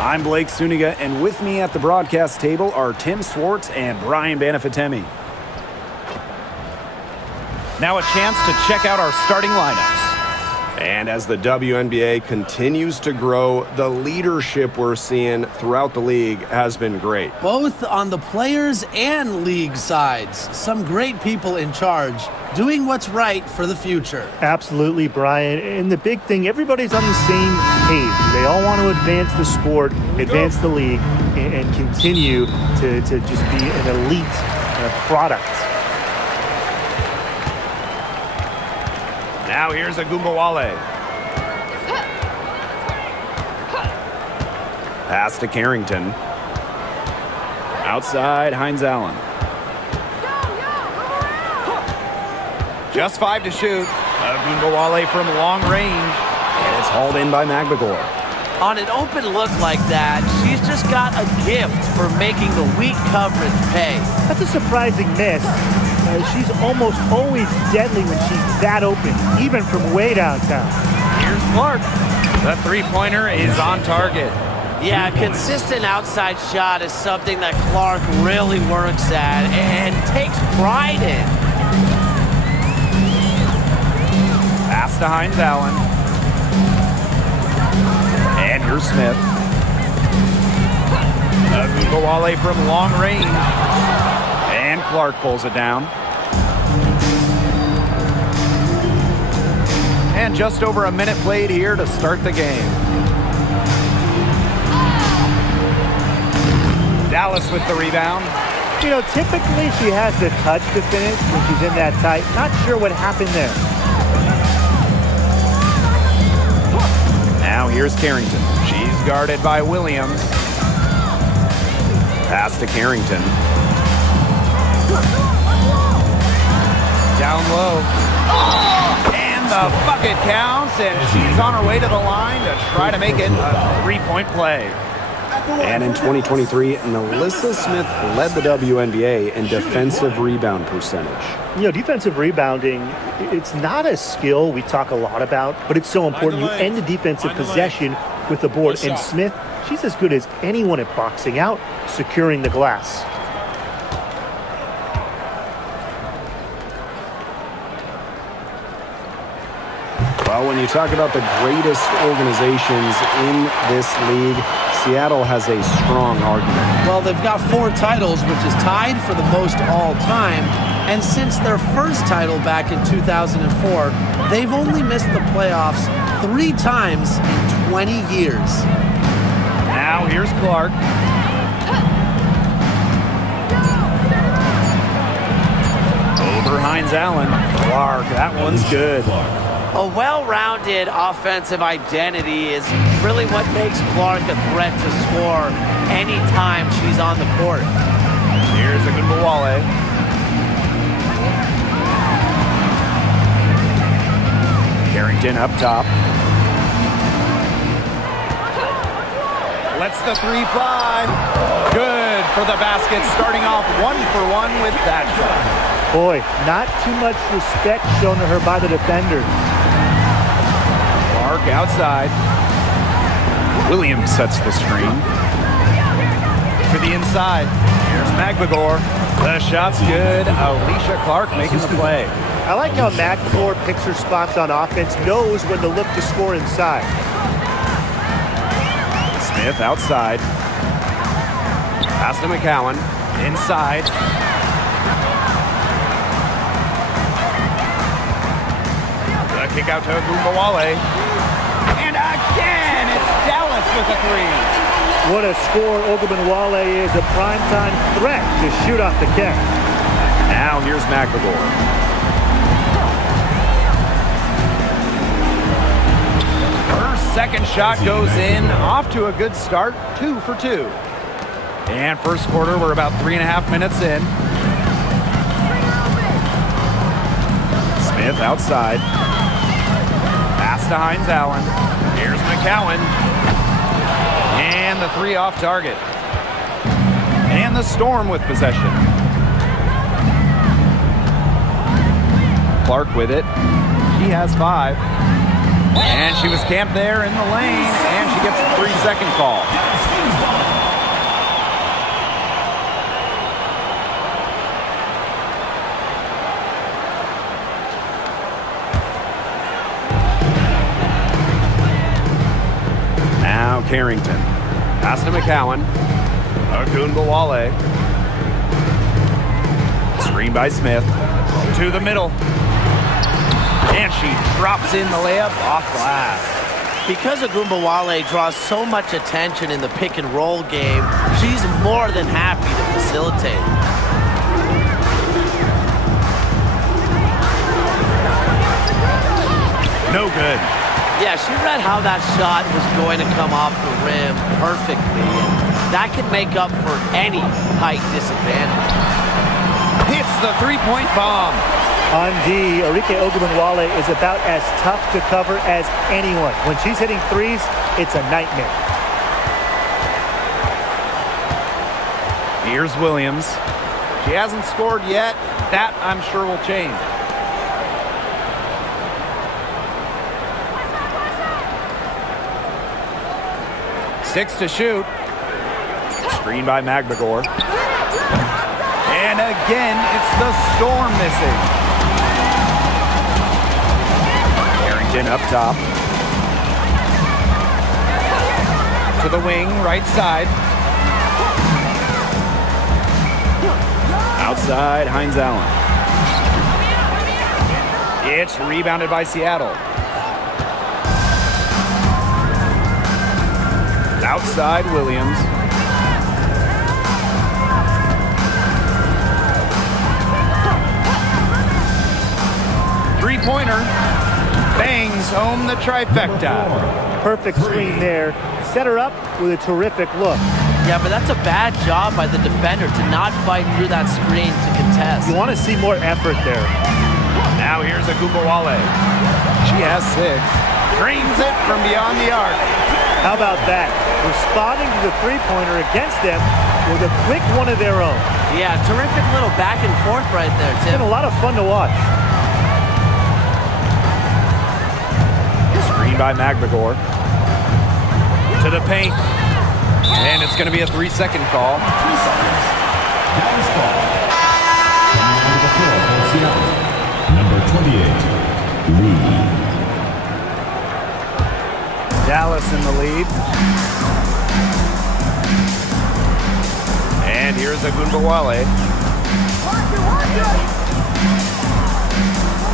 I'm Blake Suniga, and with me at the broadcast table are Tim Swartz and Brian Banafitemi. Now a chance to check out our starting lineups. And as the WNBA continues to grow, the leadership we're seeing throughout the league has been great. Both on the players and league sides. Some great people in charge, doing what's right for the future. Absolutely, Brian. And the big thing, everybody's on the same page. They all want to advance the sport, advance the league, and continue to just be an elite product. Now here's Agumbawale. Pass to Carrington. Outside, Hines Allen. Just 5 to shoot. Agumbawale from long range. And it's hauled in by McGregor. On an open look like that, she's just got a gift for making the weak coverage pay. That's a surprising miss. She's almost always deadly when she's that open, even from way downtown. Here's Clark. The three-pointer is on target. Yeah, consistent outside shot is something that Clark really works at and takes pride in. Pass to Hines Allen. And here's Smith. Agumbawale from long range. And Clark pulls it down. And just over a minute played here to start the game. Dallas with the rebound. You know, typically she has the touch to finish when she's in that tight. Not sure what happened there. Now here's Carrington. She's guarded by Williams. Pass to Carrington. Down low. And the bucket counts, and she's on her way to the line to try to make it a three-point play. And in 2023, Nalissa Smith led the WNBA in defensive rebound percentage. You know, defensive rebounding, it's not a skill we talk a lot about, but it's so important. You end the defensive possession with the board. And Smith, she's as good as anyone at boxing out, securing the glass. Well, when you talk about the greatest organizations in this league, Seattle has a strong argument. Well, they've got 4 titles, which is tied for the most all time. And since their first title back in 2004, they've only missed the playoffs 3 times in 20 years. Now here's Clark. Over Hines Allen. Clark, that one's good. A well-rounded offensive identity is really what makes Clark a threat to score anytime she's on the court. Here's Agumbawale. Carrington up top. Lets the 3 fly. Good for the basket, starting off 1 for 1 with that shot. Boy, not too much respect shown to her by the defenders. Clark outside. Williams sets the screen. To the inside. Here's McGregor. The shot's good. Alicia Clark making the play. I like how McGregor picks her spots on offense, knows when to look to score inside. Smith outside. Pass to McCowan. Inside. The kick out to Agumbawale. And again, it's Dallas with a 3. What a score Ogunbowale is, a primetime threat to shoot off the kick. Now here's McGregor. Her second shot goes in, off to a good start, 2 for 2. And first quarter, we're about 3.5 minutes in. Smith outside. Pass to Hines Allen. Here's McCowan. And the 3 off target. And the Storm with possession. Clark with it. She has 5. And she was camped there in the lane, and she gets a 3-second call. Carrington. Pass to McCowan. Ogunbowale. Screen by Smith. To the middle. And she drops in the layup off glass. Because Ogunbowale draws so much attention in the pick and roll game, she's more than happy to facilitate. No good. Yeah, she read how that shot was going to come off the rim perfectly. And that can make up for any height disadvantage. Hits the three-point bomb. On D, Arike Ogunbowale is about as tough to cover as anyone. When she's hitting threes, it's a nightmare. Here's Williams. She hasn't scored yet. That, I'm sure, will change. Six to shoot. Screen by McGregor. And again, it's the Storm missing. Carrington up top. To the wing, right side. Outside, Hines Allen. It's rebounded by Seattle. Outside, Williams. Three-pointer. Bangs home the trifecta. Perfect screen there. Set her up with a terrific look. Yeah, but that's a bad job by the defender to not fight through that screen to contest. You want to see more effort there. Now here's Ogunbowale. She has 6. Drains it from beyond the arc. How about that? Responding to the three-pointer against them with a quick one of their own. Yeah, terrific little back and forth right there, It's Tim. been a lot of fun to watch. Screen by McGregor. To the paint. And it's going to be a 3-second call. 3 seconds. That is called. Coming onto the floor for Seattle. Number 28, Lee. Dallas in the lead. And here's Ogunbowale.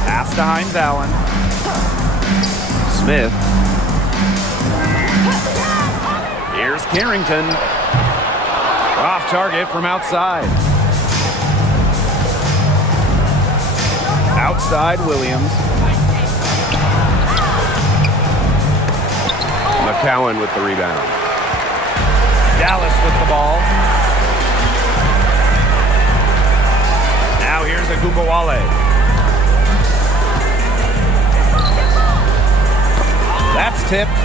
Pass to Hines Allen. Smith. Here's Carrington. Off target from outside. Outside, Williams. McCowan with the rebound. Dallas with the ball. Now here's Ogunbowale. That's tipped.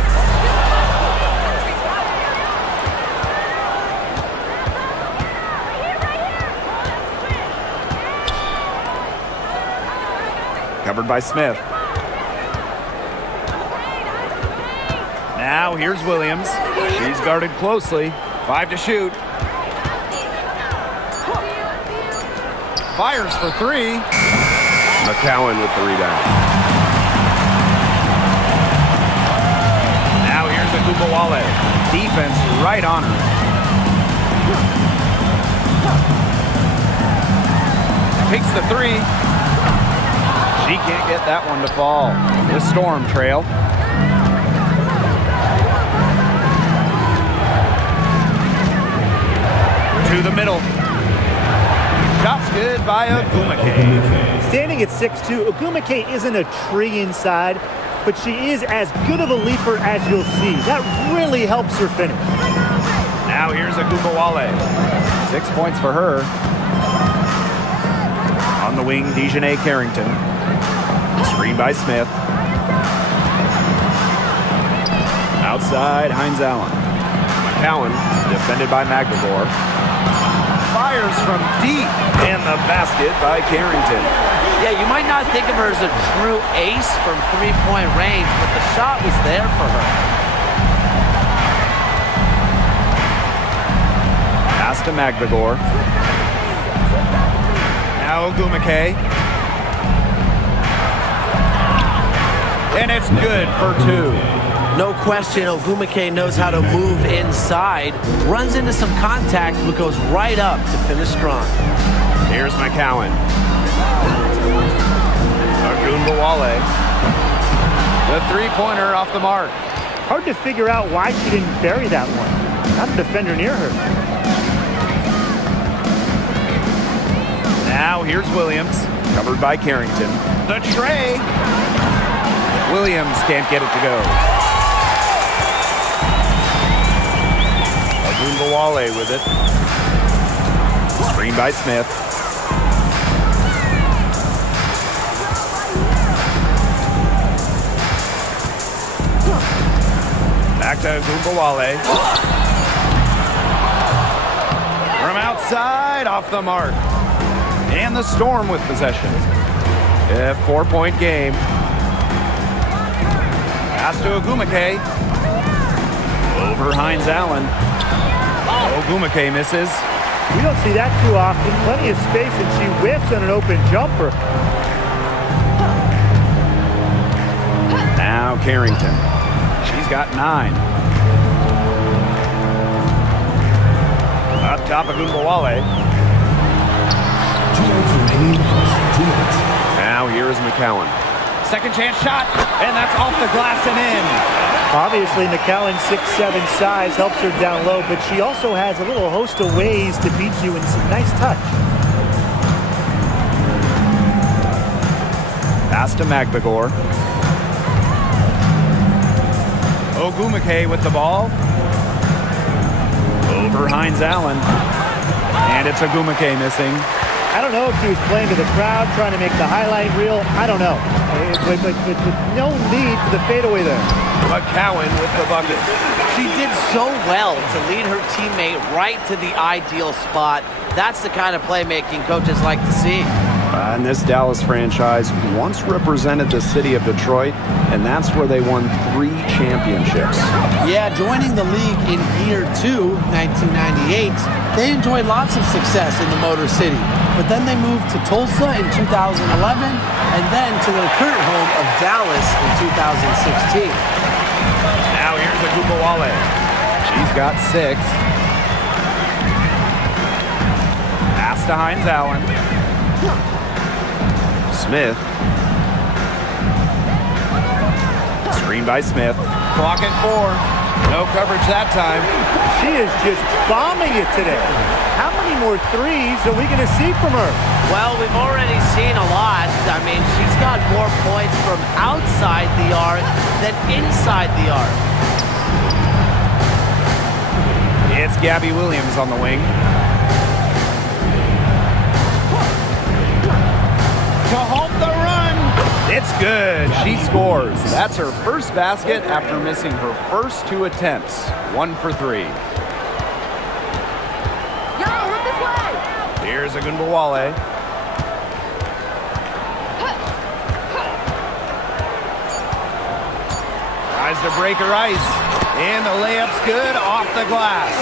Covered by Smith. Now here's Williams. She's guarded closely. 5 to shoot. Fires for 3. McCowan with the rebound. Now here's Ogunbowale. Defense right on her. Takes the 3. She can't get that one to fall. The Storm trail. To the middle. Shot's good by Ogumake. Standing at 6'2", Ogumake isn't a tree inside, but she is as good of a leaper as you'll see. That really helps her finish. Now here's Ogunbowale. 6 points for her. On the wing, Dejanay Carrington. Screen by Smith. Outside, Hines Allen. McCowan, defended by McGregor. Fires from deep. And the basket by Carrington. Yeah, you might not think of her as a true ace from three-point range, but the shot was there for her. Pass to McGregor. Now Ogumake. And it's good for 2. No question, Ogwumike knows how to move inside, runs into some contact, but goes right up to finish strong. Here's McCowan. Ogunbowale. The three-pointer off the mark. Hard to figure out why she didn't bury that one. Not a defender near her. Now here's Williams. Covered by Carrington. The tray. Williams can't get it to go. Ogunbowale with it. Screen by Smith. Back to Ogunbowale. From outside, off the mark. And the Storm with possession. A 4-point game. Pass to Ogwumike. Over Hines Allen. Ogwumike misses. We don't see that too often. Plenty of space, and she whiffs on an open jumper. Now Carrington. She's got 9. Up top of Ogunbowale. 2 minutes remaining. 2 minutes. Now here's McCowan. Second chance shot, and that's off the glass and in. Obviously, McCowan's 6'7" size helps her down low, but she also has a little host of ways to beat you in some nice touch. Pass to Magbagor. Ogwumike with the ball. Over Hines Allen. And it's Ogwumike missing. I don't know if she was playing to the crowd, trying to make the highlight reel. I don't know. But no need for the fadeaway there. McCowan with the bucket. She did so well to lead her teammate right to the ideal spot. That's the kind of playmaking coaches like to see. And this Dallas franchise once represented the city of Detroit, and that's where they won 3 championships. Yeah, joining the league in year 2, 1998, they enjoyed lots of success in the Motor City. But then they moved to Tulsa in 2011, and then to their current home of Dallas in 2016. Now here's Ogunbowale. She's got 6. Pass to Hines Allen. Smith. Screen by Smith. Clock at 4. No coverage that time. She is just bombing it today. How many more threes are we going to see from her? Well, we've already seen a lot. I mean, she's got more points from outside the arc than inside the arc. It's Gabby Williams on the wing. To halt the run. It's good. She scores. That's her first basket after missing her first 2 attempts. 1 for 3. Here's Ogunbowale. Tries to break her ice. And the layup's good off the glass.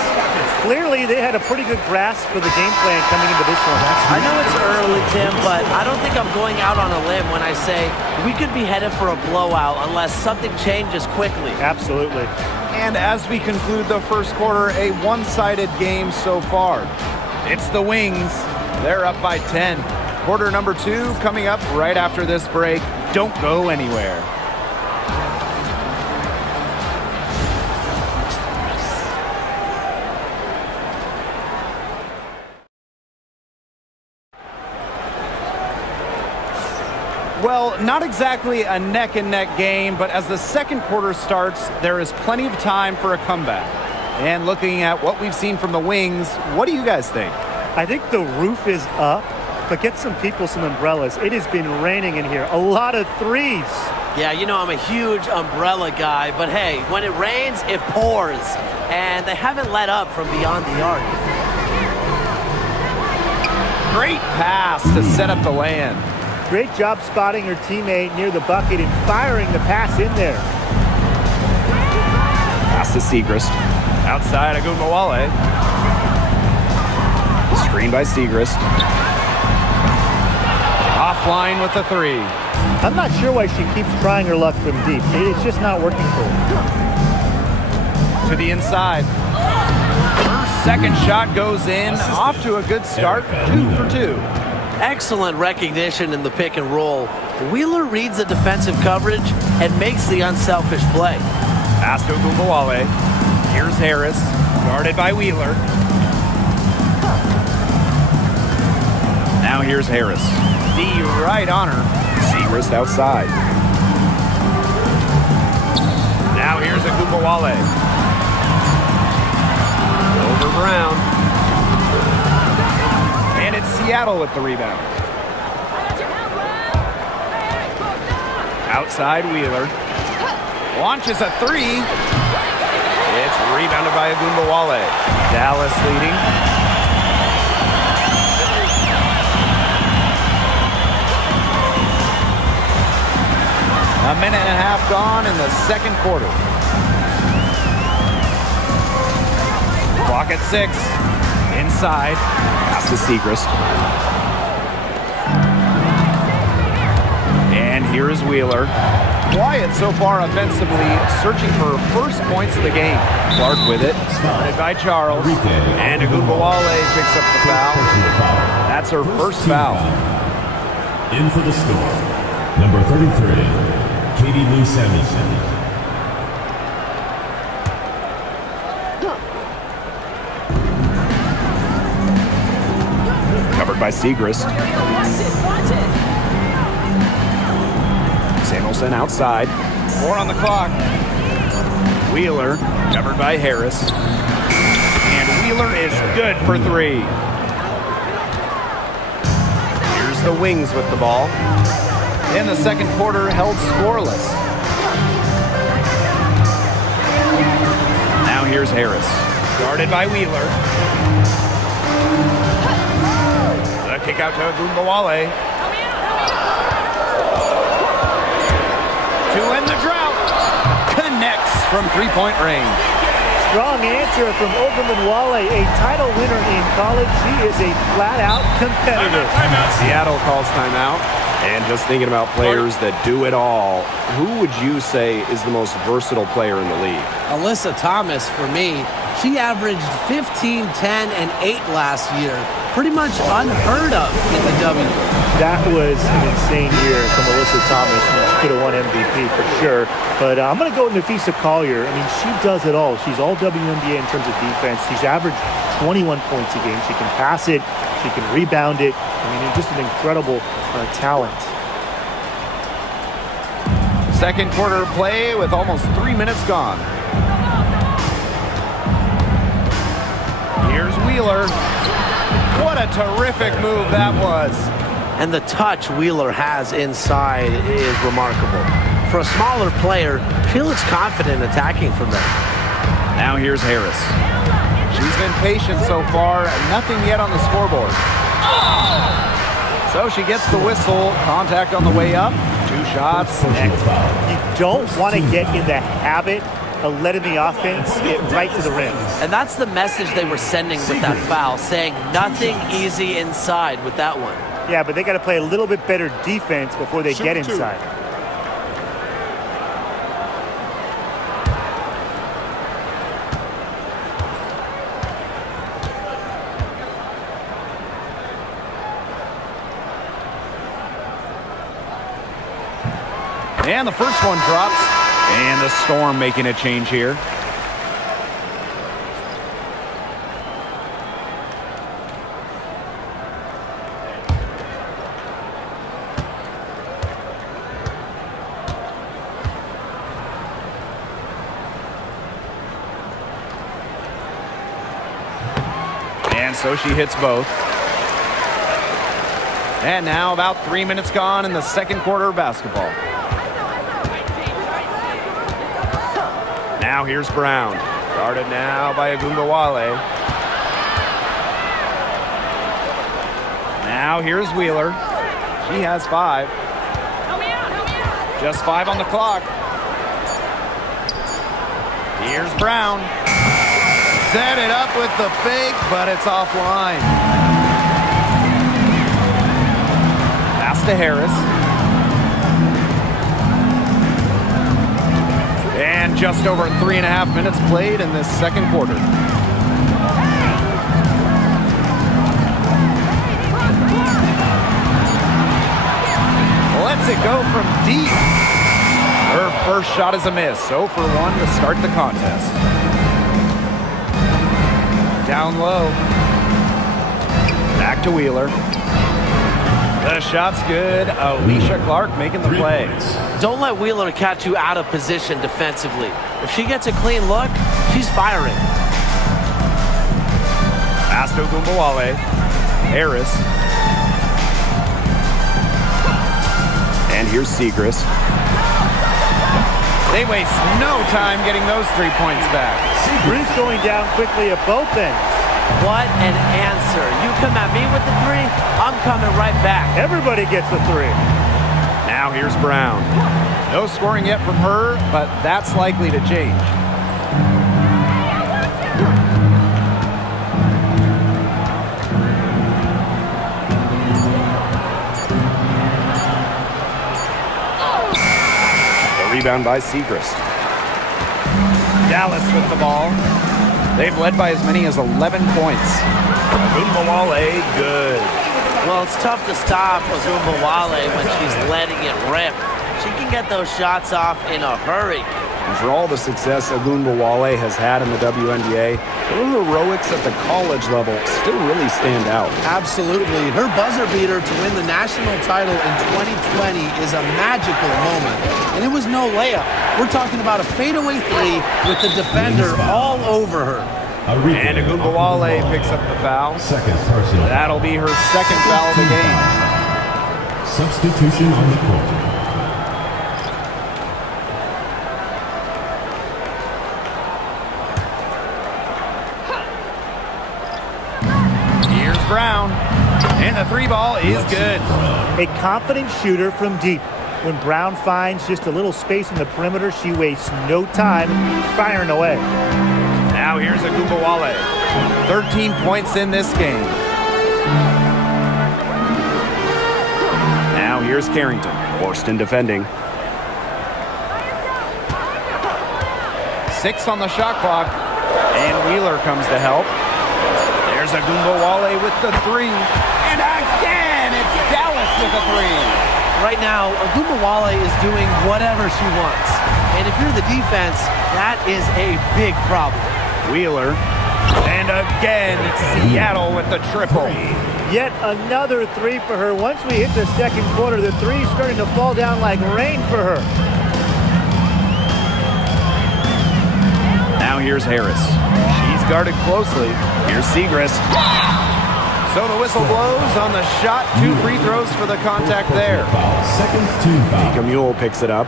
Clearly, they had a pretty good grasp for the game plan coming into this one. I know it's early, Tim, but I don't think I'm going out on a limb when I say we could be headed for a blowout unless something changes quickly. Absolutely. And as we conclude the first quarter, a one-sided game so far. It's the Wings. They're up by 10. Quarter number 2 coming up right after this break. Don't go anywhere. Well, not exactly a neck-and-neck game, but as the second quarter starts, there is plenty of time for a comeback. And looking at what we've seen from the Wings, what do you guys think? I think the roof is up, but get some people some umbrellas. It has been raining in here. A lot of threes. Yeah, you know I'm a huge umbrella guy, but hey, when it rains, it pours. And they haven't let up from beyond the arc. Great pass to set up the land. Great job spotting her teammate near the bucket and firing the pass in there. Pass to Segrist. Outside Ogunbowale. Screen by Segrist. Offline with the three. I'm not sure why she keeps trying her luck from deep. It's just not working for her. To the inside. Her second shot goes in. Off to a good start. 2 for 2. Excellent recognition in the pick and roll. Wheeler reads the defensive coverage and makes the unselfish play. Pass to Ogunbowale. Here's Harris. Guarded by Wheeler. Now here's Harris. D right on her. Segrist outside. Now here's Ogunbowale. Over Brown. And it's Seattle with the rebound. Outside Wheeler. Launches a three. It's rebounded by Ogunbowale. Dallas leading. A minute and a half gone in the second quarter. Clock at 6. Inside. Pass to Segrist. And here is Wheeler. Quiet so far offensively, searching for first points of the game. Clark with it. Started by Charles. And Ogunbowale picks up the foul. That's her first foul. In for the score, number 33. Katie Lou Samuelson. Covered by Segrist. Samuelson outside. 4 on the clock. Wheeler, covered by Harris. And Wheeler is good for 3. Here's the Wings with the ball. In the second quarter, held scoreless. Now here's Harris. Guarded by Wheeler. The kick out to Ogunbowale. To end the drought. Connects from three-point range. Strong answer from Ogunbowale, a title winner in college. She is a flat-out competitor. Seattle calls timeout. And just thinking about players that do it all, who would you say is the most versatile player in the league? Alyssa Thomas, for me, she averaged 15, 10, and 8 last year. Pretty much unheard of in the W. That was an insane year from Alyssa Thomas. She could have won MVP for sure. But I'm going to go with Nafisa Collier. I mean, she does it all. She's all WNBA in terms of defense. She's averaged 21 points a game. She can pass it. She can rebound it. I mean, just an incredible talent. Second quarter play with almost 3 minutes gone. Here's Wheeler. What a terrific move that was. And the touch Wheeler has inside is remarkable. For a smaller player, she looks confident attacking from there. Now here's Harris. She's been patient so far, nothing yet on the scoreboard. So she gets the whistle. Contact on the way up. 2 shots. You don't want to get in the habit of letting the offense get right to the rim. And that's the message they were sending with that foul, saying nothing easy inside with that one. Yeah, but they got to play a little bit better defense before they get inside. And the first one drops. And the Storm making a change here. And so she hits both. And now about 3 minutes gone in the second quarter of basketball. Now here's Brown. Guarded now by Ogunbowale. Now here's Wheeler. She has 5. Just 5 on the clock. Here's Brown. Set it up with the fake, but it's offline. Pass to Harris. And just over 3.5 minutes played in this second quarter. Lets it go from deep. Her first shot is a miss. 0 for 1 to start the contest. Down low. Back to Wheeler. The shot's good. Alicia Clark making the play. Don't let Wheeler catch you out of position defensively. If she gets a clean look, she's firing. Pass to Gumbawale. Harris. And here's Segrist. They waste no time getting those 3 points back. Bruce going down quickly at both ends. What an answer. You come at me with the 3, I'm coming right back. Everybody gets a 3. Now here's Brown. No scoring yet from her, but that's likely to change. Rebound by Segrist. Dallas with the ball. They've led by as many as 11 points. Gumbawale, good. Well, it's tough to stop Ogunbowale when she's letting it rip. She can get those shots off in a hurry. And for all the success Ogunbowale has had in the WNBA, her heroics at the college level still really stand out. Absolutely. Her buzzer beater to win the national title in 2020 is a magical moment. And it was no layup. We're talking about a fadeaway 3 with the defender all over her. And Ogunbowale picks up the foul. Second personal. That'll be her second foul of the game. Substitution on the court. Here's Brown. And the 3 ball is good. A confident shooter from deep. When Brown finds just a little space in the perimeter, she wastes no time firing away. Now here's Ogunbowale. 13 points in this game. Now here's Carrington. Forced in defending. 6 on the shot clock. And Wheeler comes to help. There's Ogunbowale with the 3. And again, it's Dallas with a 3. Right now, Ogunbowale is doing whatever she wants. And if you're the defense, that is a big problem. Wheeler. And again, Seattle with the triple. Yet another 3 for her. Once we hit the second quarter, the 3 is starting to fall down like rain for her. Now here's Harris. She's guarded closely. Here's Segrist. So the whistle blows on the shot. 2 free throws for the contact there. Second team foul. Mika Mule picks it up.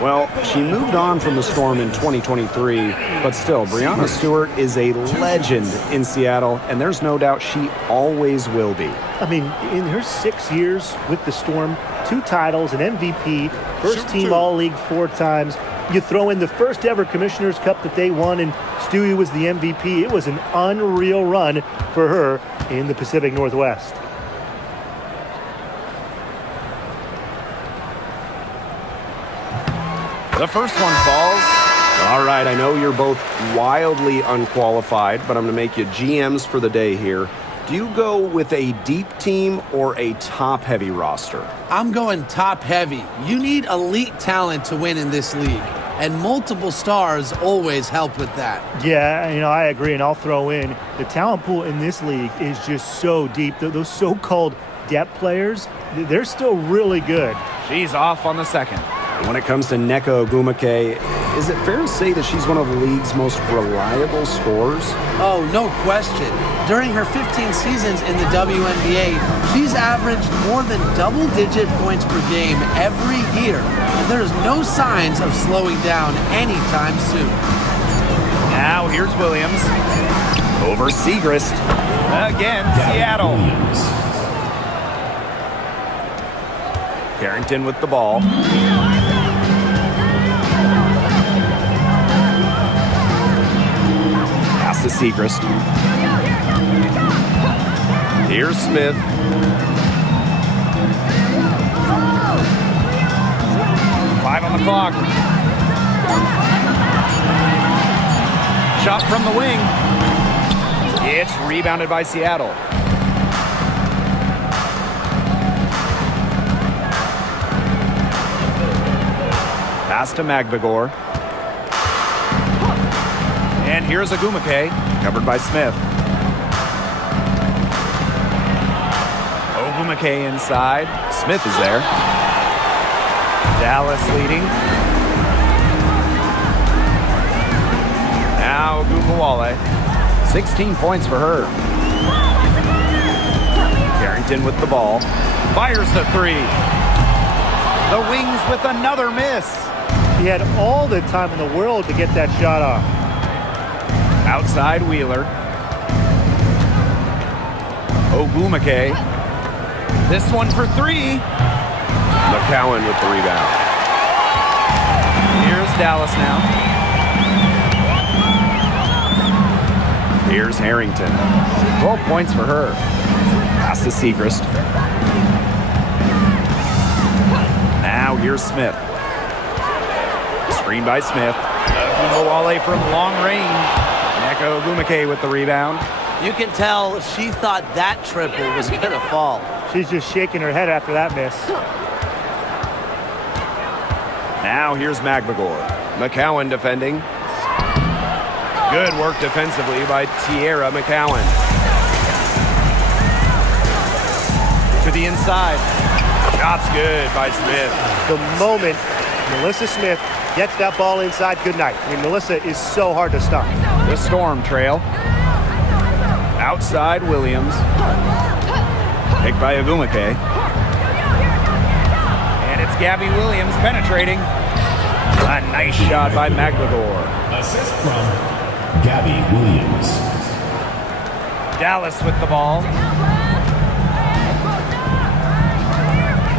Well, she moved on from the Storm in 2023, but still, Breanna Stewart is a legend in Seattle, and there's no doubt she always will be. I mean, in her 6 years with the Storm, 2 titles, an MVP, first team All-League 4 times. You throw in the first ever Commissioner's Cup that they won, and Stewie was the MVP. It was an unreal run for her in the Pacific Northwest. The first one falls. All right, I know you're both wildly unqualified, but I'm going to make you GMs for the day here. Do you go with a deep team or a top-heavy roster? I'm going top-heavy. You need elite talent to win in this league, and multiple stars always help with that. Yeah, I agree, and I'll throw in the talent pool in this league is just so deep. Those so-called depth players, they're still really good. She's off on the second. When it comes to Nneka Ogwumike, is it fair to say that she's one of the league's most reliable scorers? Oh, no question. During her 15 seasons in the WNBA, she's averaged more than double-digit points per game every year. And there's no signs of slowing down anytime soon. Now here's Williams. Over Segrist. Again, Seattle. Carrington with the ball. Pass to Segrist. Here's Smith. the clock. Shot from the wing. It's rebounded by Seattle. Pass to Magbagor. And here's Ogumake, covered by Smith. Ogumake inside. Smith is there. Dallas leading. Now Ogunbowale. 16 points for her. Carrington with the ball. Fires the three. The Wings with another miss. He had all the time in the world to get that shot off. Outside Wheeler. Ogumake. This one for three. McCowan with the rebound. Here's Dallas now. Here's Harrington. 12 points for her. Pass to Segrist. Now here's Smith. Screen by Smith. Ogumake from long range. Neko Ogumake with the rebound. You can tell she thought that triple was going to fall. She's just shaking her head after that miss. Now here's Magbagor. McCowan defending. Good work defensively by Tierra McCowan. To the inside. Shot's good by Smith. The moment Melissa Smith gets that ball inside, good night. I mean, Melissa is so hard to stop. The Storm trail. Outside Williams. Picked by Ogumake. And it's Gabby Williams penetrating. A nice shot by Magbagor. Assist from Gabby Williams. Dallas with the ball.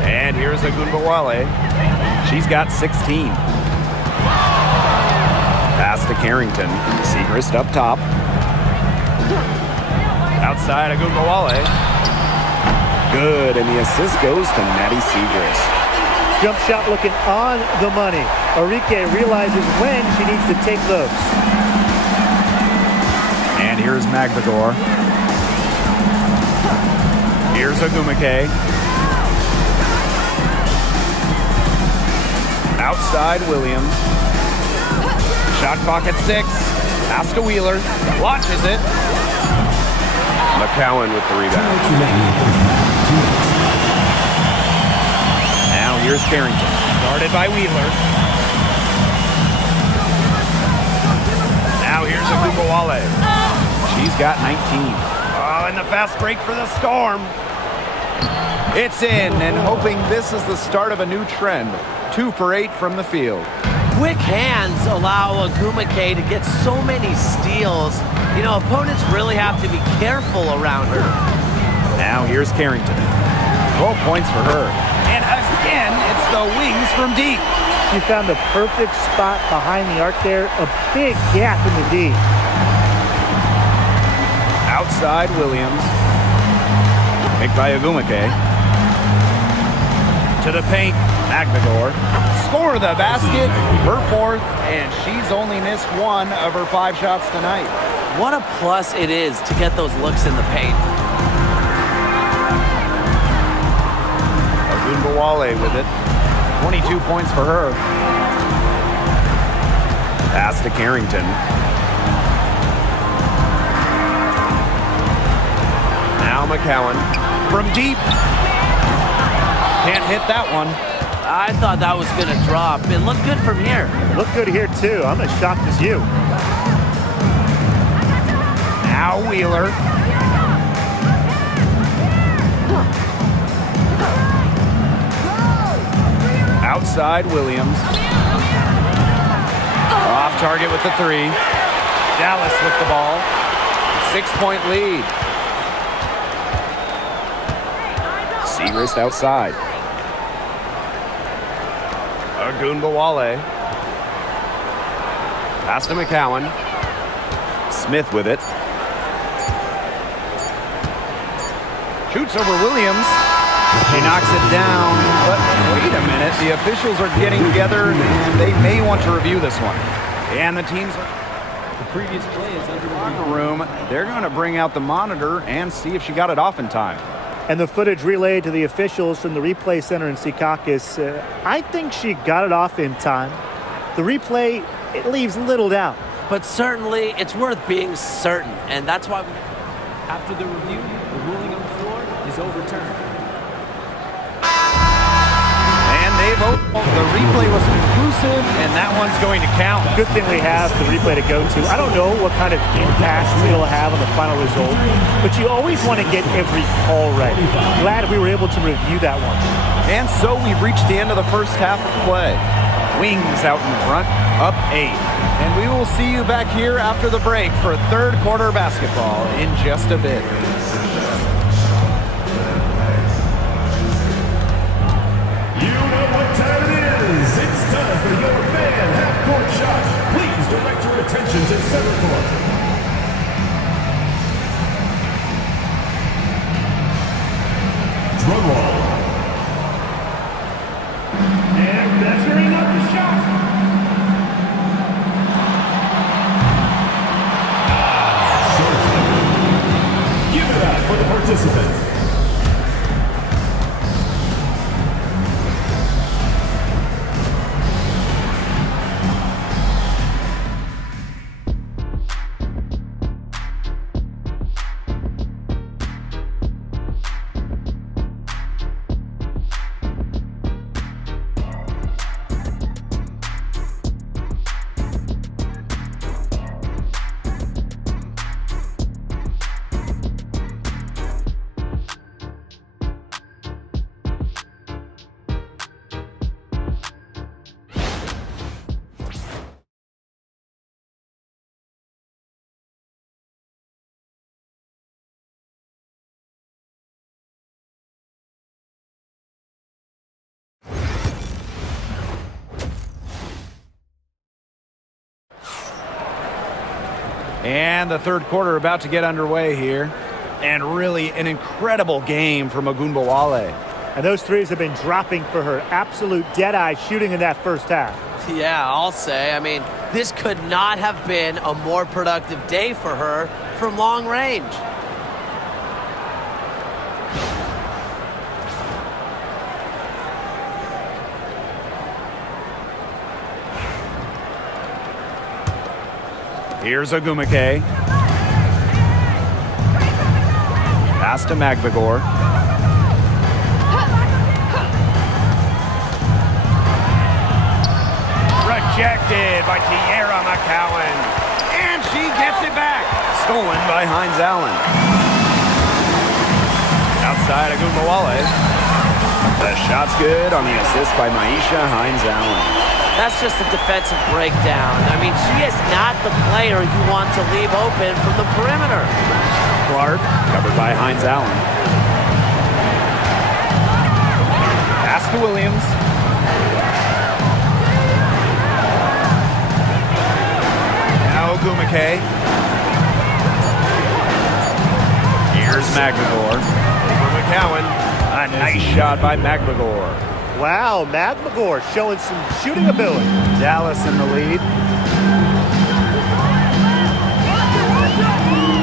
And here's Ogunbowale. She's got 16. Pass to Carrington. Segrist up top. Outside Ogunbowale. Good, and the assist goes to Maddie Segrist. Jump shot looking on the money. Enrique realizes when she needs to take those. And here's Magbagor. Here's Ogumake. Outside Williams. Shot clock at 6. Pass to Wheeler. Launches it. McCowan with the rebound. Now here's Carrington. Guarded by Wheeler. Now here's Ogunbowale. She's got 19. Oh, and the fast break for the Storm. It's in, and hoping this is the start of a new trend. 2 for 8 from the field. Quick hands allow Ogumake to get so many steals. You know, opponents really have to be careful around her. Now here's Carrington. 12 points for her. And again, it's the Wings from deep. She found the perfect spot behind the arc there. A big gap in the D. Outside Williams. Picked by Ogumake. To the paint, Magbagor. Score the basket, her 4th, and she's only missed 1 of her 5 shots tonight. What a plus it is to get those looks in the paint. Ogunbowale with it. 22 points for her. Pass to Carrington. Now McCowan. From deep. Can't hit that one. I thought that was going to drop. It looked good from here. Looked good here, too. I'm as shocked as you. Now Wheeler. Outside Williams. Off target with the 3. Dallas with the ball. 6-point lead. Segrist outside. Ogunbowale. Pass to McCowan. Smith with it. Shoots over Williams. She knocks it down, but wait a minute. The officials are getting together, and they may want to review this one. And the teams are... The previous play is under the locker room. They're going to bring out the monitor and see if she got it off in time. And the footage relayed to the officials from the replay center in Secaucus. I think she got it off in time. The replay, it leaves little doubt. But certainly, it's worth being certain, and that's why After the review, the ruling on the floor is overturned. And they vote. The replay was conclusive, and that one's going to count. Good thing we have the replay to go to. I don't know what kind of impact it'll have on the final result, but you always want to get every call right. Glad we were able to review that one. And so we've reached the end of the first half of play. Wings out in front, up 8. And we will see you back here after the break for third quarter basketball in just a bit. You know what time it is. It's time for your fan half-court shot. Please direct your attention to center court. Drum roll. And measuring up the shot. Give it up for the participants. And the third quarter about to get underway here. And really an incredible game from Ogunbowale. And those threes have been dropping for her. Absolute dead-eye shooting in that first half. Yeah, I'll say. I mean, this could not have been a more productive day for her from long range. Here's Ogumake. Pass to Magbagor. Rejected by Tierra McCowan. And she gets it back. Stolen by Hines Allen. Outside Ogunbowale. The shot's good on the assist by Maisha Hines Allen. That's just a defensive breakdown. I mean, she is not the player you want to leave open from the perimeter. Clark, covered by Hines Allen. Pass to Williams. Now Ogumake. Here's Magbagor. For McCowan. A nice shot by Magbagor. Wow, Magbagor showing some shooting ability. Dallas in the lead.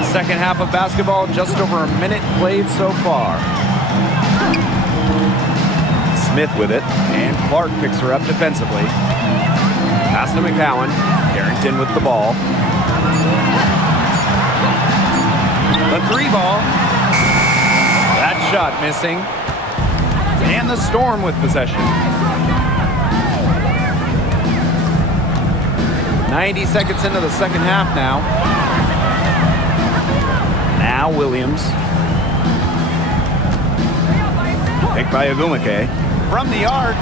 Second half of basketball, just over a minute played so far. Smith with it, and Clark picks her up defensively. Pass to McCowan. Carrington with the ball. The three ball. That shot missing. And the Storm with possession. 90 seconds into the second half now. Now Williams. Picked by Ogumake. From the arc.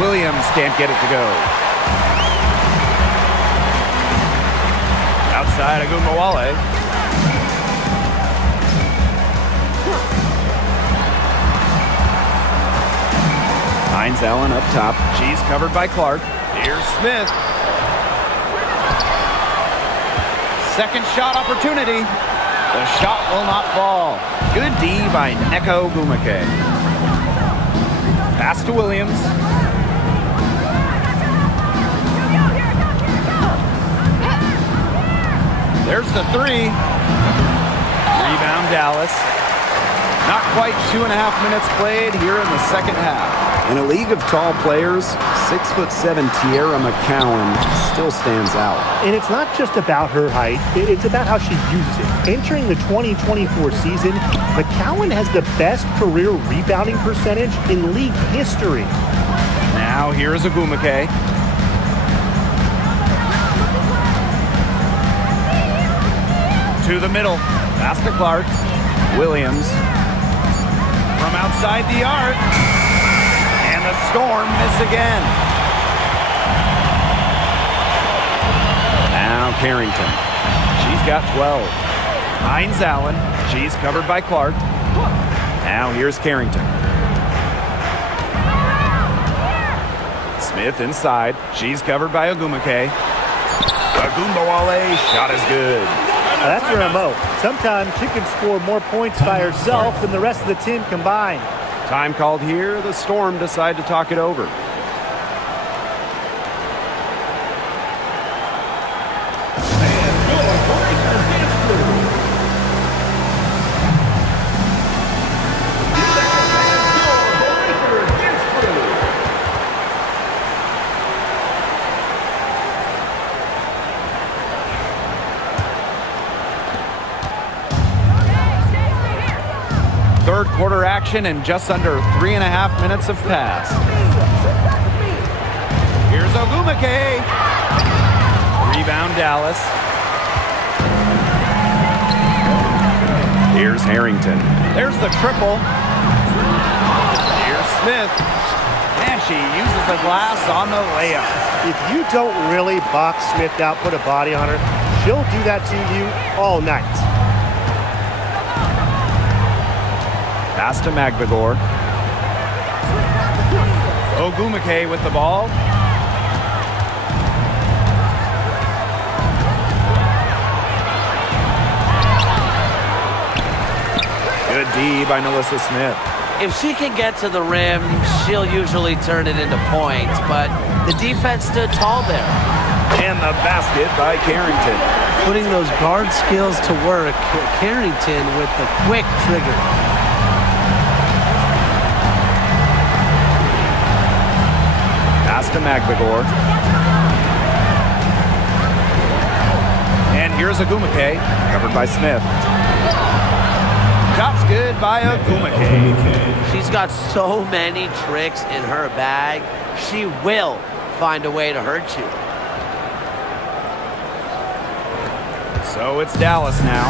Williams can't get it to go. Outside Ogunbowale. Hines Allen up top. She's covered by Clark. Here's Smith. Second shot opportunity. The shot will not fall. Good D by Neko Gumake. Pass to Williams. There's the three. Rebound Dallas. Not quite 2.5 minutes played here in the second half. In a league of tall players, 6'7" Tierra McCowan still stands out. And it's not just about her height, it's about how she uses it. Entering the 2024 season, McCowan has the best career rebounding percentage in league history. Now here's Agumake. To the middle. Pass to Clark. Williams. From outside the arc. And the Storm miss again. Now Carrington. She's got 12. Hines Allen. She's covered by Clark. Now here's Carrington. Smith inside. She's covered by Agumake. Agumbawale. Shot is good. That's her MO. Sometimes she can score more points by herself than the rest of the team combined. Time called here. The Storm decide to talk it over. Third quarter action and just under 3.5 minutes have passed. Here's Agumake. Rebound Dallas. Here's Harrington. There's the triple. Here's Smith. And she uses the glass on the layup. If you don't really box Smith out, put a body on her, she'll do that to you all night. Pass to Magbagor. Ogumake with the ball. Good D by Melissa Smith. If she can get to the rim, she'll usually turn it into points, but the defense stood tall there. And the basket by Carrington. Putting those guard skills to work, Carrington with the quick trigger. Pass to Magbagor. And here's Agumake, covered by Smith. Shot's good by Agumake. She's got so many tricks in her bag. She will find a way to hurt you. So it's Dallas now.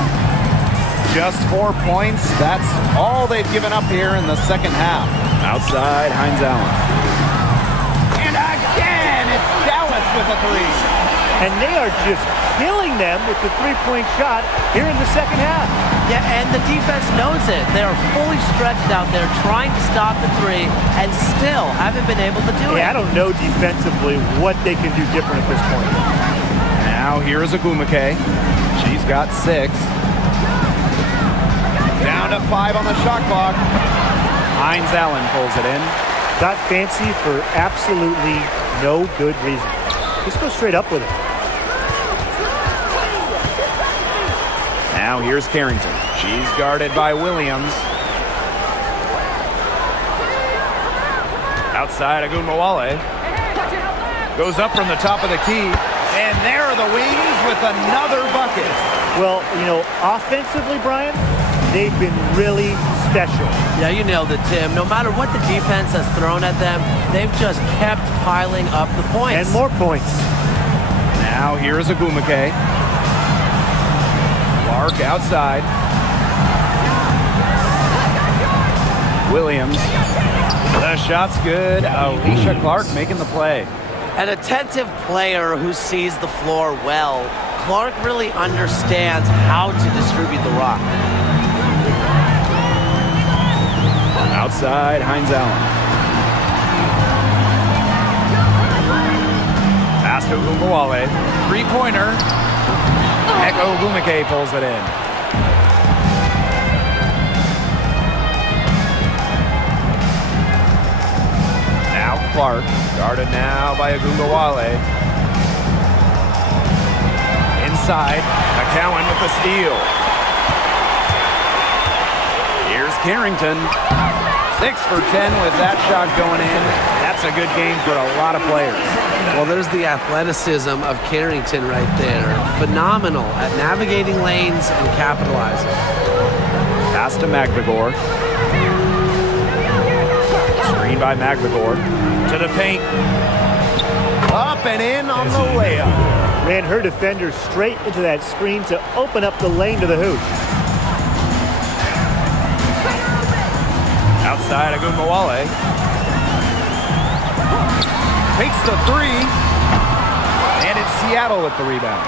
Just 4 points. That's all they've given up here in the second half. Outside, Hines Allen. And again, it's Dallas with a three. And they are just killing them with the three-point shot here in the second half. Yeah, and the defense knows it. They are fully stretched out there trying to stop the three and still haven't been able to do it. Yeah, I don't know defensively what they can do different at this point. Now here's Agumake. She's got 6. Down to 5 on the shot clock. Hines Allen pulls it in. Got fancy for absolutely no good reason. Just go straight up with it. Now here's Carrington. She's guarded by Williams. Outside Agumbawale. Goes up from the top of the key. And there are the Wings with another bucket. Well, you know, offensively, Brian, they've been really special. Yeah, you nailed it, Tim. No matter what the defense has thrown at them, they've just kept piling up the points. And more points. Now here's Agumake. Clark outside. Williams. The shot's good. Alicia Clark making the play. An attentive player who sees the floor well. Clark really understands how to distribute the rock. Outside, Hines Allen. Pass to Agumbawale. Three-pointer. Neko Agumake pulls it in. Clark. Guarded now by Agumbawale. Inside, McCowan with the steal. Here's Carrington. 6 for 10 with that shot going in. That's a good game for a lot of players. Well, there's the athleticism of Carrington right there. Phenomenal at navigating lanes and capitalizing. Pass to McGregor. Screen by McGregor. To the paint. Up and in on the layup. Ran her defender straight into that screen to open up the lane to the hoop. Outside Agumbawale. Takes the 3. And it's Seattle with the rebound.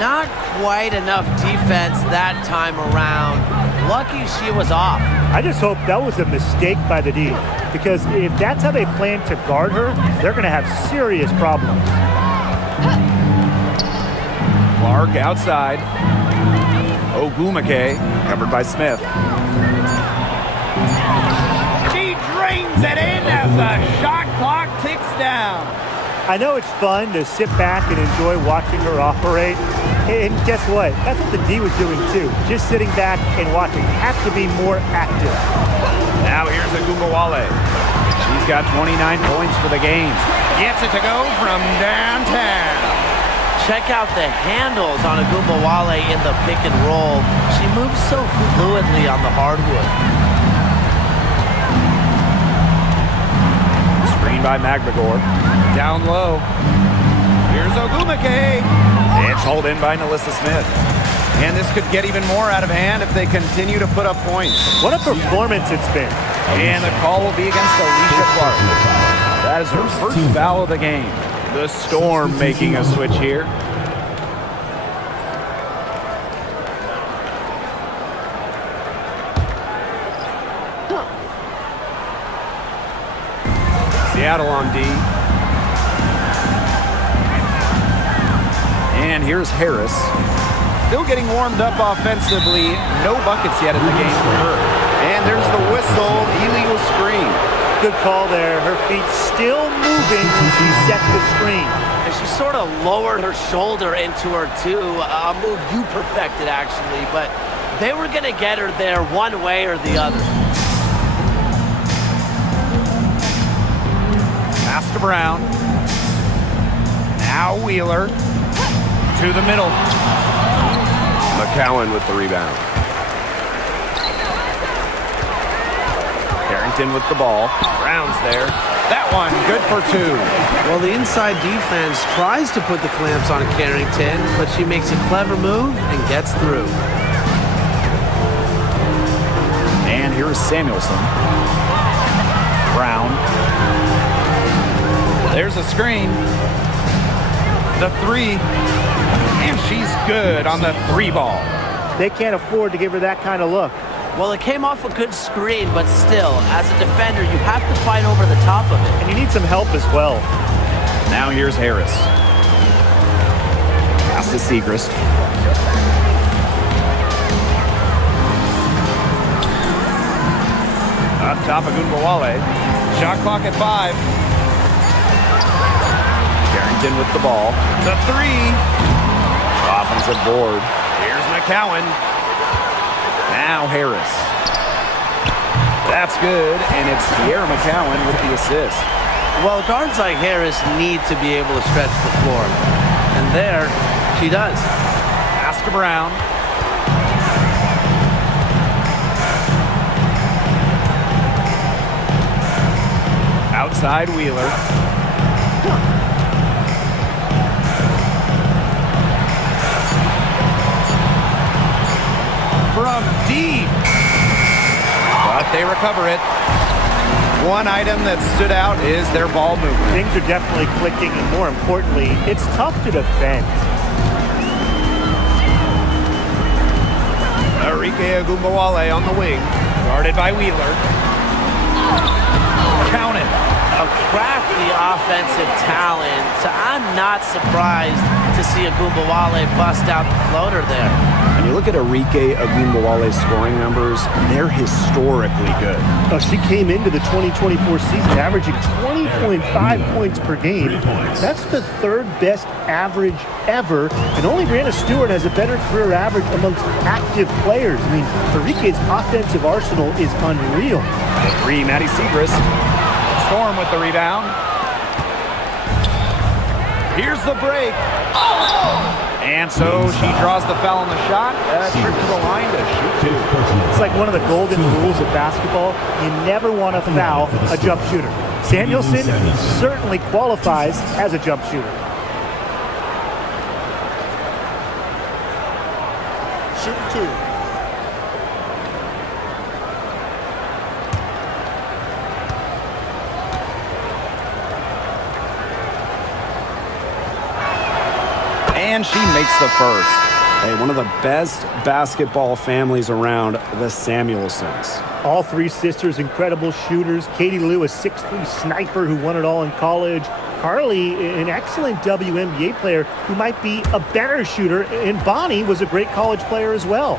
Not quite enough defense that time around. Lucky she was off. I just hope that was a mistake by the D, because if that's how they plan to guard her, they're going to have serious problems. Clark outside. Ogumake covered by Smith. She drains it in as the shot clock ticks down. I know it's fun to sit back and enjoy watching her operate. And guess what? That's what the D was doing too. Just sitting back and watching. Have to be more active. Now here's Agumbawale. She's got 29 points for the game. Gets it to go from downtown. Check out the handles on Agumbawale in the pick and roll. She moves so fluidly on the hardwood. Screen by McGregor. Down low. Here's Ogumake. It's hauled in by Nalissa Smith. And this could get even more out of hand if they continue to put up points. What a performance it's been. And the call will be against Alicia Clark. That is her first foul of the game. The Storm making a switch here. Seattle on D. And here's Harris. Still getting warmed up offensively. No buckets yet in the game for her. And there's the whistle, illegal screen. Good call there. Her feet still moving when she set the screen. And she sort of lowered her shoulder into her too. A move you perfected actually, but they were going to get her there one way or the other. Pass to Brown. Now Wheeler. To the middle. McCowan with the rebound. Carrington with the ball. Brown's there. That one, good for 2. Well, the inside defense tries to put the clamps on Carrington, but she makes a clever move and gets through. And here's Samuelson. Brown. There's a screen. The 3. And she's good on the 3 ball. They can't afford to give her that kind of look. Well, it came off a good screen, but still, as a defender, you have to fight over the top of it. And you need some help as well. Now here's Harris. Pass to Segrist. Up top of Agumbawale. Shot clock at 5. Carrington with the ball. The 3. Offensive board. Here's McCowan. Now Harris. That's good, and it's Sierra McCowan with the assist. Well, guards like Harris need to be able to stretch the floor. And there, she does. Pass to Brown. Outside Wheeler. From deep. But they recover it. One item that stood out is their ball movement. Things are definitely clicking, and more importantly, it's tough to defend. Arike Agumbawale on the wing. Guarded by Wheeler. Count it. A crafty offensive talent. So I'm not surprised to see Agumbawale bust out the floater there. When you look at Arike Agumbawale's scoring numbers, they're historically good. She came into the 2024 season averaging 20 22.5 points per game. That's the third best average ever, and only Brianna Stewart has a better career average amongst active players. I mean, Enrique's offensive arsenal is unreal. The three, Maddie Segrist. Storm with the rebound. Here's the break. And so she draws the foul on the shot. Trip to the line to shoot two. It's like one of the golden rules of basketball. You never want to foul a jump shooter. Samuelson certainly qualifies as a jump shooter. Shoot two. And she makes the first. Hey, one of the best basketball families around, the Samuelsons. All three sisters, incredible shooters. Katie Lou, a 6'3" sniper who won it all in college. Carly, an excellent WNBA player who might be a better shooter. And Bonnie was a great college player as well.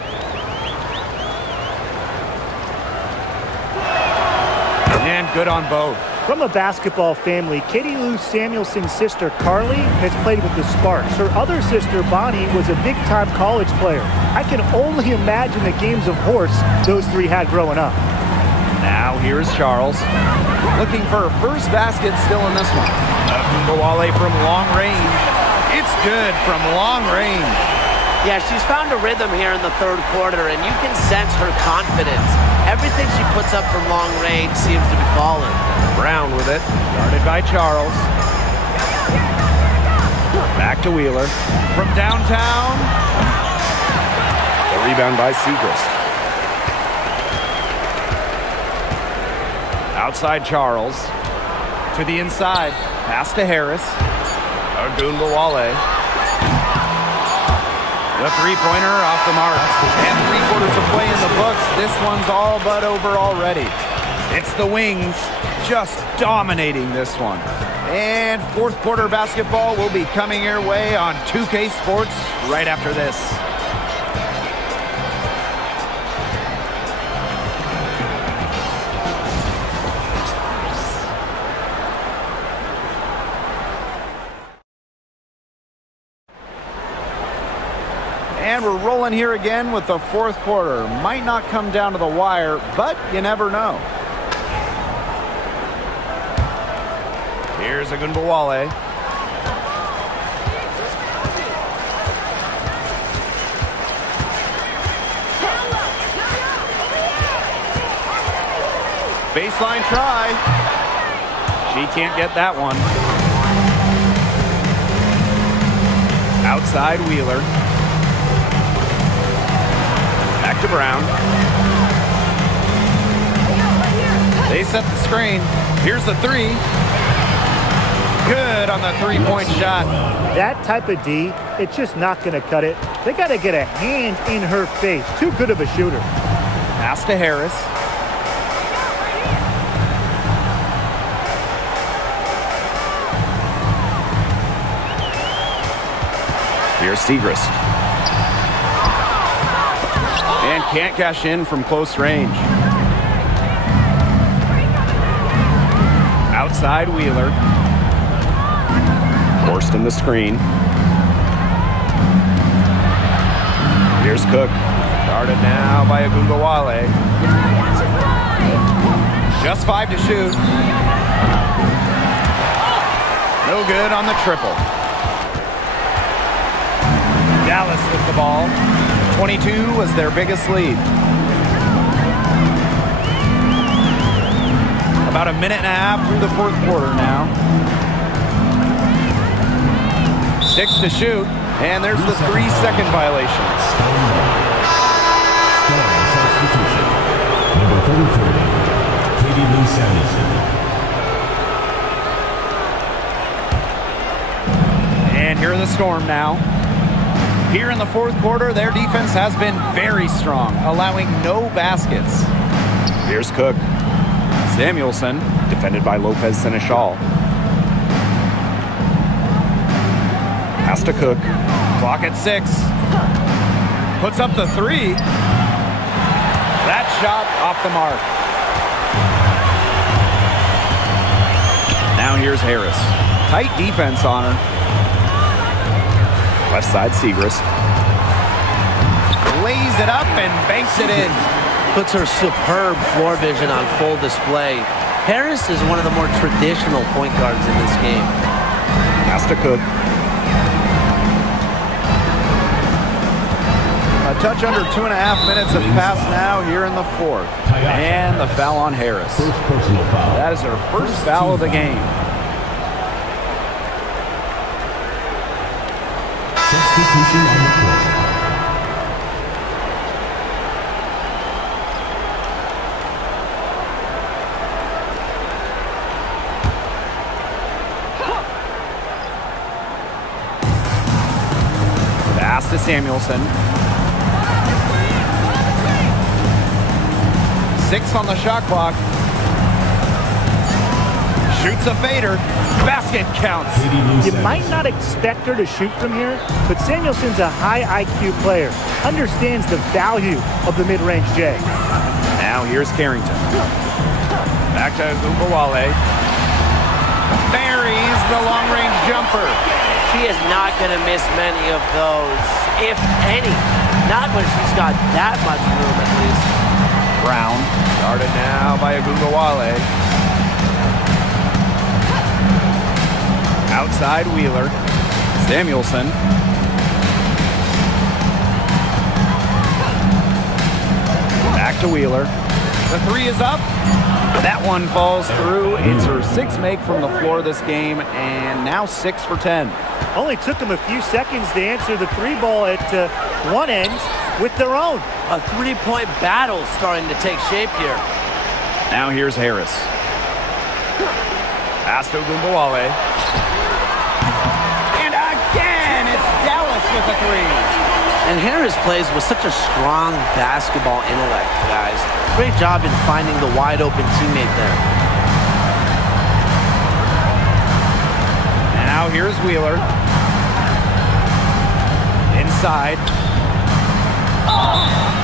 And good on both. From a basketball family, Katie Lou Samuelson's sister, Carly, has played with the Sparks. Her other sister, Bonnie, was a big-time college player. I can only imagine the games of horse those three had growing up. Now here's Charles. Looking for her first basket still in this one. Mbawale from long range. It's good from long range. Yeah, she's found a rhythm here in the third quarter, and you can sense her confidence. Everything she puts up from long range seems to be falling. Brown with it. Guarded by Charles. Back to Wheeler. From downtown. The rebound by Segrist. Outside Charles. To the inside. Pass to Harris. Mbawale. The three-pointer off the mark. And 3/4 of play in the books. This one's all but over already. It's the Wings just dominating this one. And fourth quarter basketball will be coming your way on 2K Sports right after this. And we're rolling here again with the fourth quarter. Might not come down to the wire, but you never know. Here's Mbawale. Baseline try. She can't get that one. Outside Wheeler. Back to Brown. They set the screen. Here's the three. Good on the three-point shot. That type of D, it's just not going to cut it. They got to get a hand in her face. Too good of a shooter. Pass to Harris. Here's Segrist. And can't cash in from close range. Outside Wheeler. Forced in the screen. Here's Cook. Guarded now by Mbawale. Just 5 to shoot. No good on the triple. Dallas with the ball. 22 was their biggest lead. About a minute and a half through the fourth quarter now. 6 to shoot, and there's the 3-second violation. Substitution. Number 33, Katie Lou Samuelson. And here are the Storm now. Here in the fourth quarter, their defense has been very strong, allowing no baskets. Here's Cook. Samuelson, Defended by Lopez Seneschal. Pass to Cook. clock at 6. Puts up the 3. That shot off the mark. Now Now here's Harris. Tight defense on her. Left side, Segrist. Lays it up and banks it in. Puts her superb floor vision on full display. Harris is one of the more traditional point guards in this game. Has to cook. A touch under 2.5 minutes have passed now here in the fourth. And the foul on Harris. First personal foul. That is her first foul of the game. Substitution on the court. Pass to Samuelson. 6 on the shot clock. Shoots a fader. Basket counts. You might not expect her to shoot from here, but Samuelson's a high IQ player. Understands the value of the mid-range J. Now here's Carrington. Back to Gumbawale. Buries the long-range jumper. She is not going to miss many of those, if any. Not when she's got that much room, at least. Brown. Guarded now by Gumbawale. Outside Wheeler. Samuelson. Back to Wheeler. The 3 is up. That one falls through. It's her 6th make from the floor this game, and now 6 for 10. Only took them a few seconds to answer the 3 ball at one end with their own. A three-point battle starting to take shape here. Now here's Harris. Pass to Gumbawale. And again, it's Dallas with a 3. And Harris plays with such a strong basketball intellect, guys. Great job in finding the wide-open teammate there. Now here's Wheeler. Inside.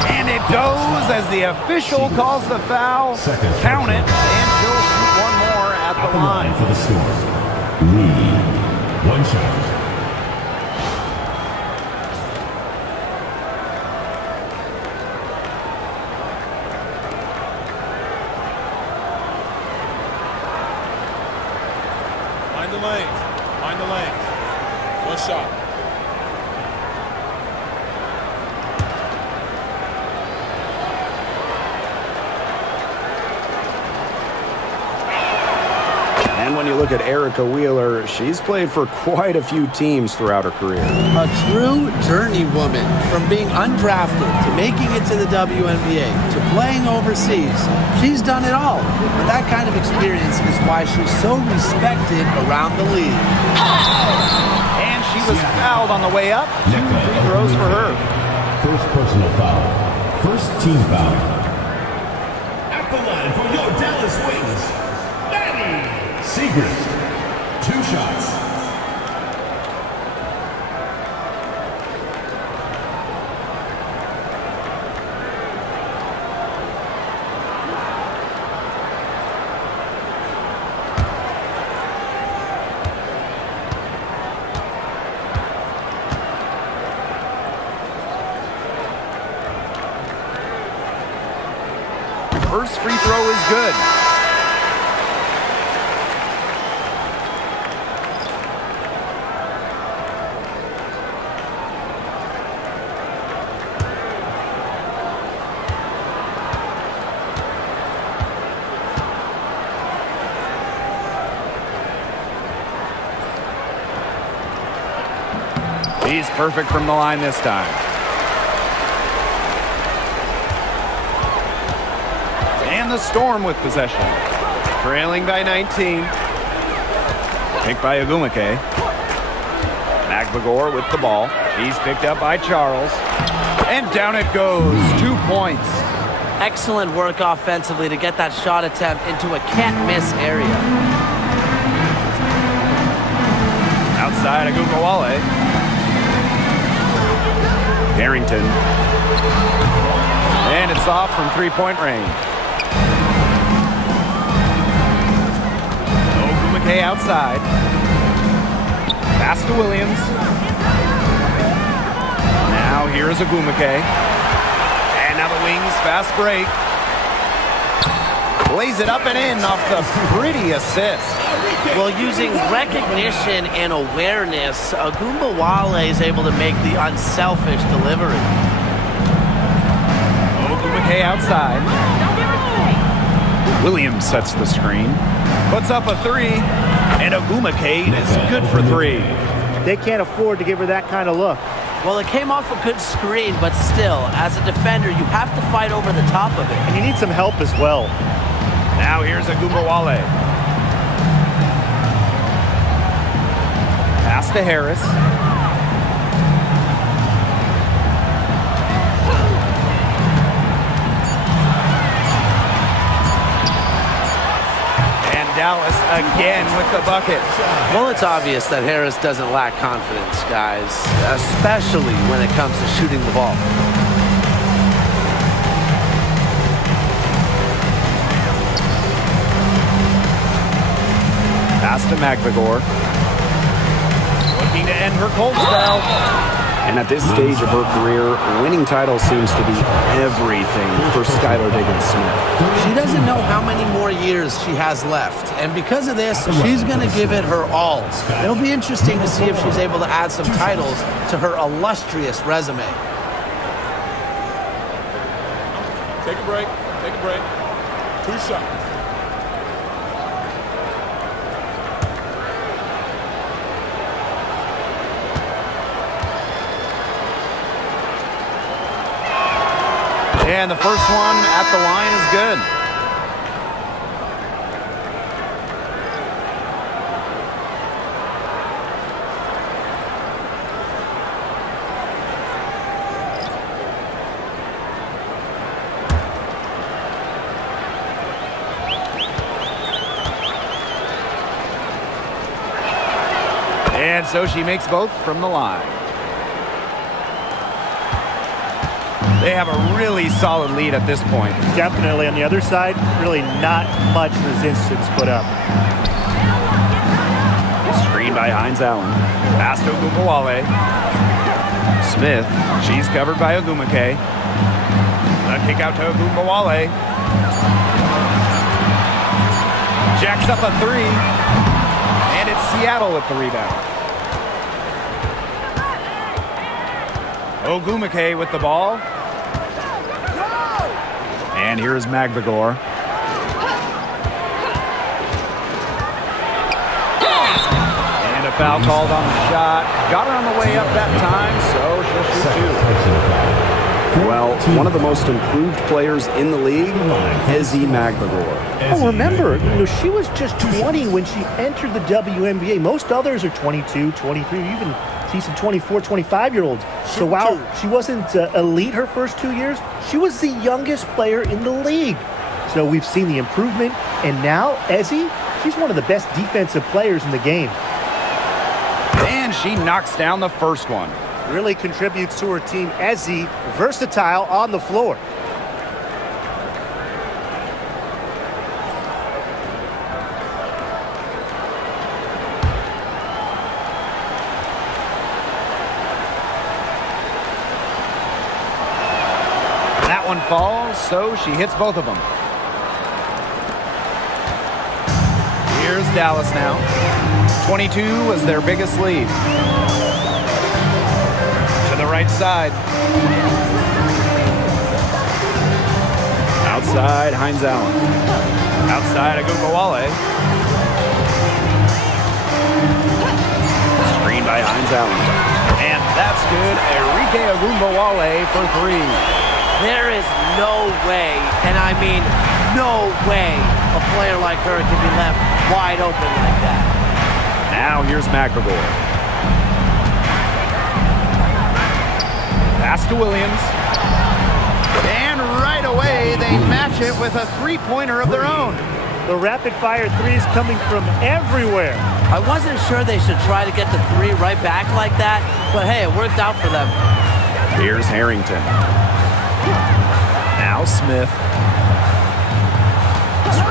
And it goes as the official calls the foul. Count it, and she'll shoot one more at the line. For the score. Lee. 1 shot. Find the lanes. 1 shot. And when you look at Erica Wheeler, she's played for quite a few teams throughout her career. A true journey woman, from being undrafted to making it to the WNBA to playing overseas. She's done it all. But that kind of experience is why she's so respected around the league. And she was fouled on the way up. 2 free throws for her. First personal foul. First team foul. At the line for your Dallas Wings. Segrist, 2 shots. First free throw is good. He's perfect from the line this time. And the Storm with possession. Trailing by 19. Picked by Agumake. McBagor with the ball. She's picked up by Charles. And down it goes. 2 points. Excellent work offensively to get that shot attempt into a can't-miss area. Outside Agumawale. Carrington. And it's off from 3-point range. Ogumake outside. Pass to Williams. Now here's Ogumake. And now the wings, fast break. Lays it up and in off the pretty assist. Well, using recognition and awareness, Ogumake is able to make the unselfish delivery. Ogumake outside. Williams sets the screen. Puts up a three. And Ogumake is good for three. They can't afford to give her that kind of look. Well, it came off a good screen, but still, as a defender, you have to fight over the top of it. And you need some help as well. Now here's Ogumake. Pass to Harris. And Dallas again with the bucket. Well, it's obvious that Harris doesn't lack confidence, guys, especially when it comes to shooting the ball. Pass to McVigor. Looking to end her cold spell. And at this stage of her career, winning titles seems to be everything for Skylar Diggins-Smith. She doesn't know how many more years she has left, and because of this, she's going to give it her all. It'll be interesting to see if she's able to add some titles to her illustrious resume. Take a break. Take a break. 2 shots. And the first one at the line is good. And so she makes both from the line. They have a really solid lead at this point. Definitely on the other side, really not much resistance put up. Screen by Hines Allen. Pass to Ogumake. Smith, she's covered by Ogumake. A kick out to Ogumake. Jacks up a three. And it's Seattle with the rebound. Ogumake with the ball. And here's McVigor. And a foul called on the shot. Got her on the way up that time, so she'll shoot two. Well, one of the most improved players in the league, Ezzy McVigor. Oh, remember, she was just 20 when she entered the WNBA. Most others are 22, 23, even see some 24, 25-year-olds. So while she wasn't elite her first 2 years, she was the youngest player in the league. So we've seen the improvement, and now Ezzy, she's one of the best defensive players in the game. And she knocks down the first one. Really contributes to her team. Ezzy, versatile on the floor. That one falls, so she hits both of them. Here's Dallas now. 22 was their biggest lead. To the right side. Outside, Hines Allen. Outside, Ogumake. Screen by Hines Allen. And that's good. Enrique Ogumake for three. There is no way, and I mean no way, a player like her can be left wide open like that. Now here's McVigor. Pass to Williams. And right away, they match it with a three-pointer of their own. The rapid-fire threes coming from everywhere. I wasn't sure they should try to get the three right back like that, but hey, it worked out for them. Here's Harrington. Now Smith.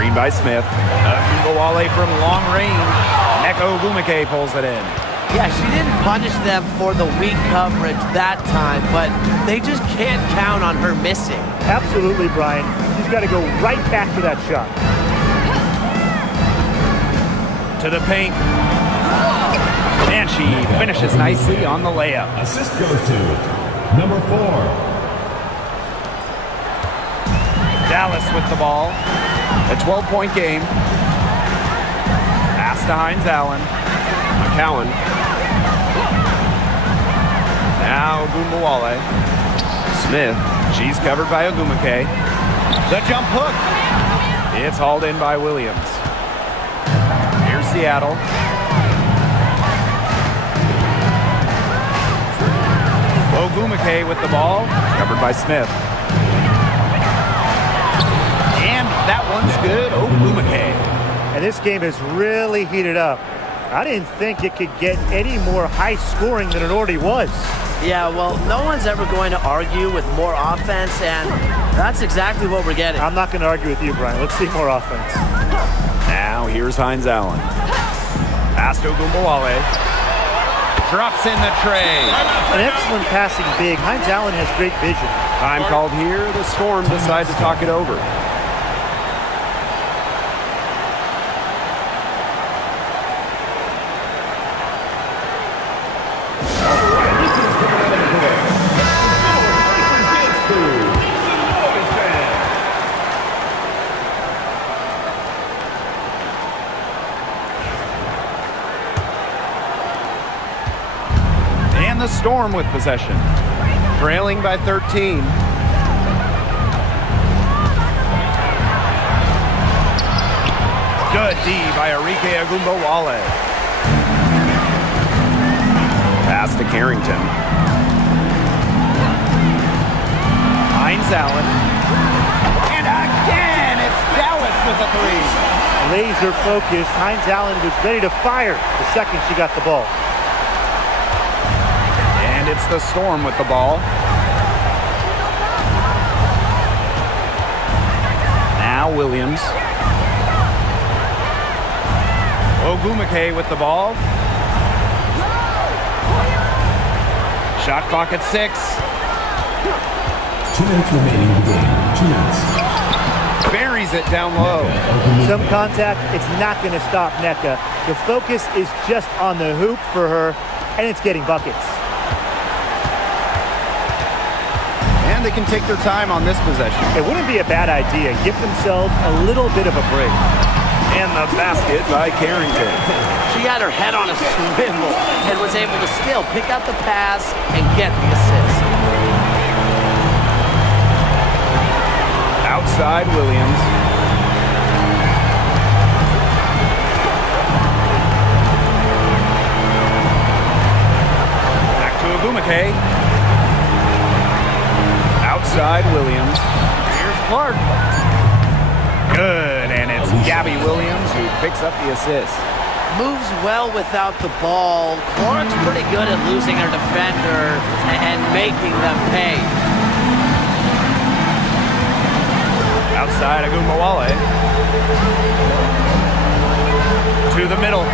Screen by Smith. Ogunbowale from long range. Nneka Ogwumike pulls it in. Yeah, she didn't punish them for the weak coverage that time, but they just can't count on her missing. Absolutely, Brian. She's got to go right back to that shot. To the paint. And she finishes nicely on the layup. Assist goes to number 4. Dallas with the ball. A 12-point game. Pass to Hines Allen. McCowan. Now Ogunbowale. Smith. She's covered by Ogwumike. The jump hook. It's hauled in by Williams. Here's Seattle. Ogwumike with the ball. Covered by Smith. And that one's good. Ogwumike. And this game has really heated up. I didn't think it could get any more high scoring than it already was. Yeah, well, no one's ever going to argue with more offense, and that's exactly what we're getting. I'm not going to argue with you, Brian. Let's see more offense. Now here's Hines Allen. Pass to Ogunbowale. Drops in the tray. An excellent passing big. Hines Allen has great vision. Time called here. The Storm decide to talk it over. The Storm with possession, trailing by 13. Good D by Arike Ogunbowale. Pass to Carrington. Hines Allen. And again, it's Dallas with a three. Laser focus. Hines Allen was ready to fire the second she got the ball. And it's the Storm with the ball. Now Williams. Ogwumike with the ball. Shot clock at 6. 2 minutes remaining in the game. 2 minutes. Buries it down low. Some contact. It's not going to stop Nneka. The focus is just on the hoop for her, and it's getting buckets. And they can take their time on this possession. It wouldn't be a bad idea. Give themselves a little bit of a break. And the basket by Carrington. She had her head on a swivel and was able to still pick out the pass and get the assist. Outside Williams. Back to Ogwumike. Outside Williams. Here's Clark. Good, and it's Gabby Williams who picks up the assist. Moves well without the ball. Clark's pretty good at losing her defender and making them pay. Outside Ogunbowale. To the middle.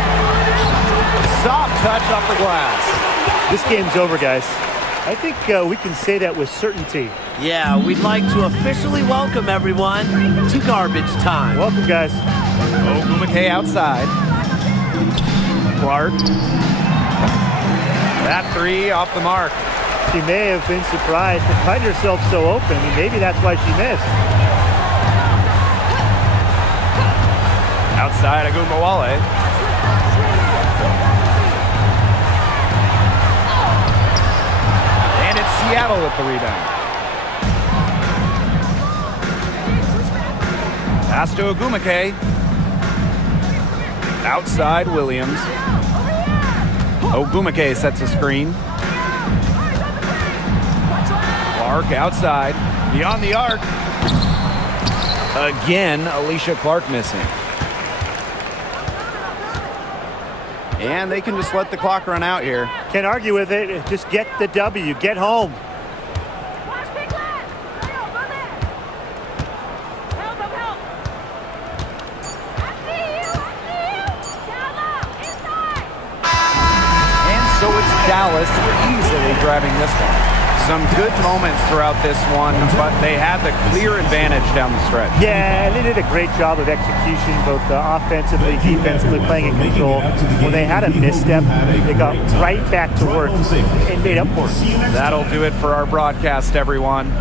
Soft touch off the glass. This game's over, guys. I think we can say that with certainty. Yeah, we'd like to officially welcome everyone to garbage time. Welcome, guys. Ogwumike outside. Clark. That three off the mark. She may have been surprised to find herself so open. I mean, maybe that's why she missed. Outside Ogunbowale. Seattle with the rebound. Pass to Ogwumike. Outside Williams. Ogwumike sets a screen. Clark outside. Beyond the arc. Again, Alicia Clark missing. And they can just let the clock run out here. Can't argue with it. Just get the W. Get home. Dallas easily driving this one. Some good moments throughout this one, but they had the clear advantage down the stretch. Yeah, and they did a great job of execution, both offensively, defensively, playing in control. When they had a misstep, they got right back to work and made up for it. That'll do it for our broadcast, everyone.